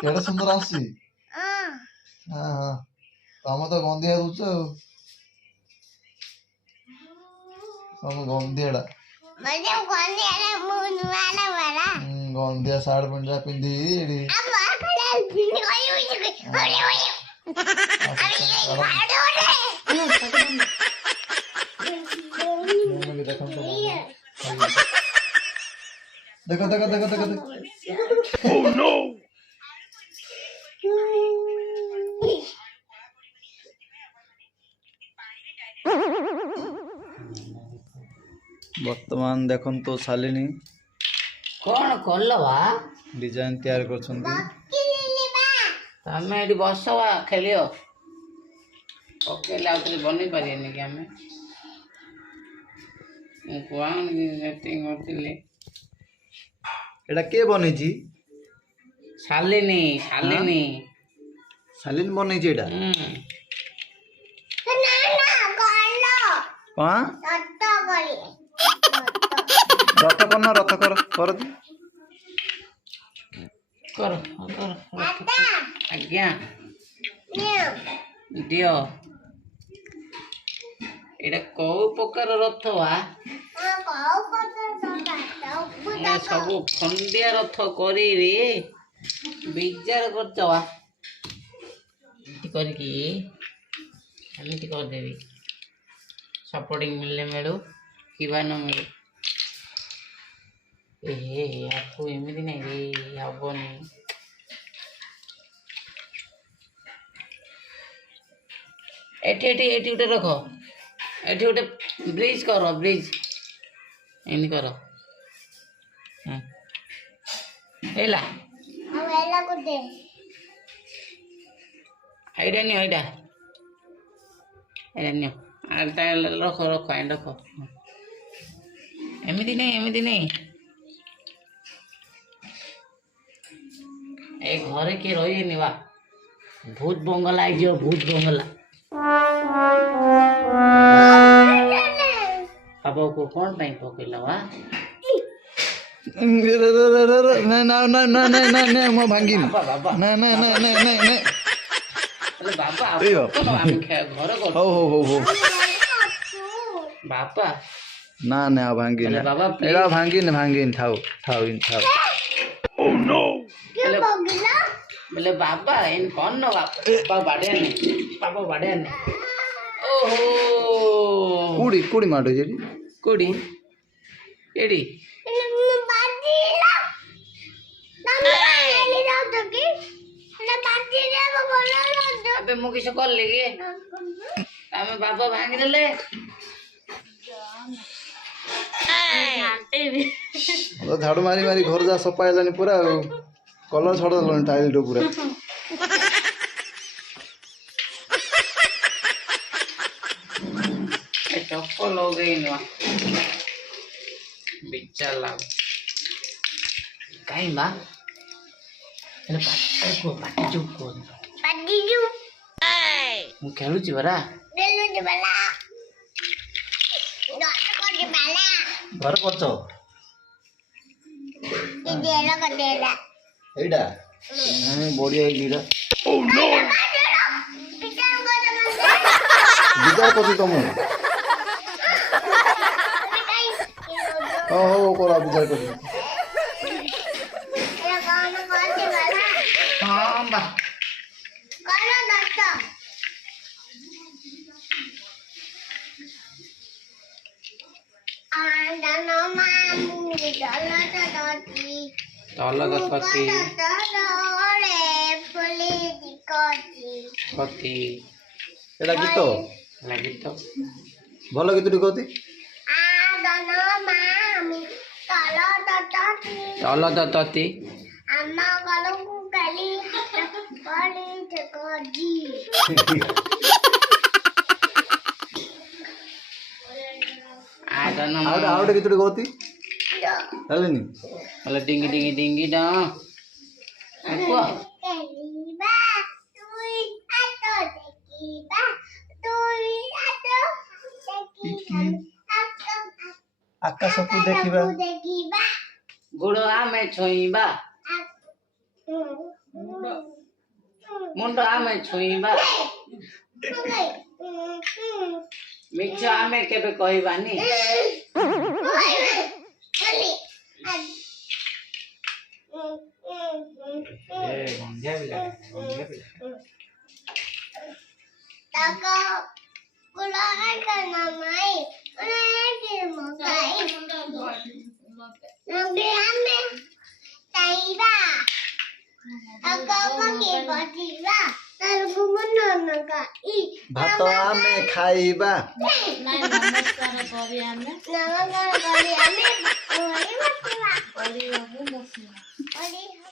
केड़ा सुंदर आसी हां हां तम तो गंदिया रुच तम गंदियाडा गंदिया साड़ पंजा पिंधी देखो देखो देखो देखो ओह नो वर्तमान देखन तो शालिनी कौन कलवा डिजाइन तैयार करछंती तमे एडी बसवा खेलियो ओके लाउतले बनी परियनी कि हमें कोन सेटिंग करतिले एडा के बनै छी शालिनी शालिनी शालिनी बनै छी एडा हां रथ करना रथ कर कर दी कर आज्ञा दियो एटा को प्रकार रथ वा सब खंडिया रथ करी रे विचार करचवा करके एमती कर देवी सपोर्टिंग मिलने मेड़ो कि न मिले आपको एमती नहीं रे हेनी एटी एटी एटी गोटे रख एटी गोटे ब्रिज कर ब्रिज एमती कर एला एटा नियो एटा नियो रख रख एंड रख एमती नहीं ए घरे के रही वा भूत बंगला जो भूत बंगला पापा को कौन टाइम पकेला वा ना ना ना ना ना ना ना मैं भांगी बाबा ना ना ना ना ना ना अरे बाबा आप तो हम घर को हो बाबा ना ना भांगी ना बाबा एरा भांगी न थाओ थाओ इन थाओ ओह नो बोले बाबा इन कौन न बाबा बाड़े ने ओहो कुड़ी कुड़ी माडो जेडी कुड़ी एडी अबे मु किस कर लेगे हमें बाबा भांगी देले झाड़ू मारी मारी घर जा सफा हेलानी पूरा कलर छड़ देलनी टाइल तो पूरा चप्पल हो गई ना बिचार लाग कहीं बा अरे पाटी चुप को मु खेलु छी बरा घर करछो एडा नहीं बढ़िया लीडा ओह नो बिचार कथि तुम हो कोरा बिचार कथि हां बा एडा गीत भल गीत टी कहती तल तती आउट गीत टी कहती हेलेनी हेले डिंगी डिंगी डिंगी डा को आकाश को देखिबा गोड़ आमे छुईबा मुंड आमे छुईबा मिछ आमे केबे कहबानी भात आमे खाइबा नमस्कार